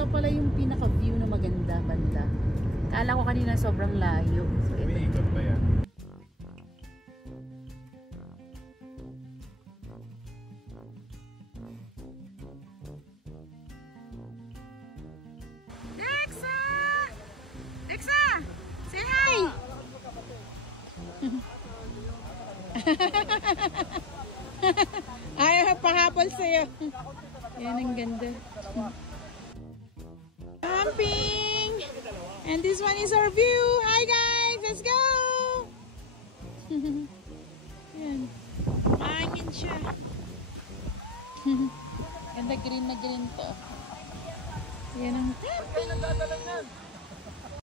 ito pala yung pinaka-view na maganda banda. Kala ko kanina sobrang layo. So, ito. May ikot pa yan. Dexa! Dexa! Say hi! Ay, pahabol sa'yo. Yan ang ganda. Camping! And this one is our view. Hi guys! Let's go! Yan. Mahangin siya. Ganda green na green to. Yan ang camping.